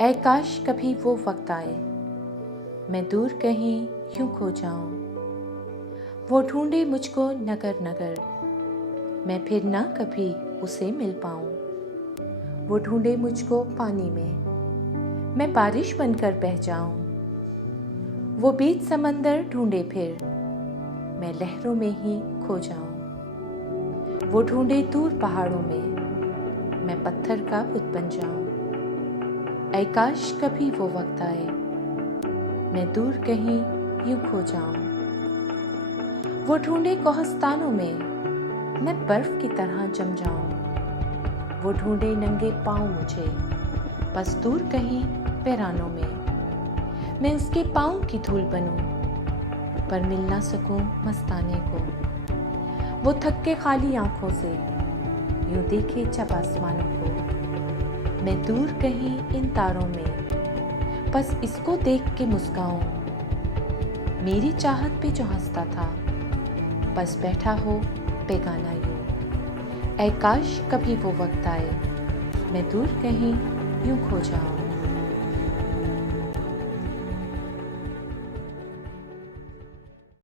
ऐ काश कभी वो वक्त आए, मैं दूर कहीं यूं खो जाऊं। वो ढूंढे मुझको नगर नगर, मैं फिर ना कभी उसे मिल पाऊं। वो ढूंढे मुझको पानी में, मैं बारिश बनकर बह जाऊं। वो बीच समंदर ढूंढे फिर, मैं लहरों में ही खो जाऊं। वो ढूंढे दूर पहाड़ों में, मैं पत्थर का बुत बन जाऊं। ऐ काश कभी वो वक्त आए, मैं दूर कहीं यूं खो जाऊं। वो ढूंढे कोहस्तानों में, मैं बर्फ की तरह जम जाऊं। वो ढूंढे नंगे पाँव मुझे, बस दूर कहीं वीरानों में, मैं उसके पाँव की धूल बनूं, पर मिल ना सकूं मस्ताने को। वो थक के खाली आंखों से यूं देखे जब आसमानों को, मैं दूर कहीं इन तारों में बस इसको देख के मुस्काऊं। मेरी चाहत पे जो हंसता था, बस बैठा हो बेगाना यूं। ऐ काश कभी वो वक्त आए, मैं दूर कहीं यूं खो जाऊं।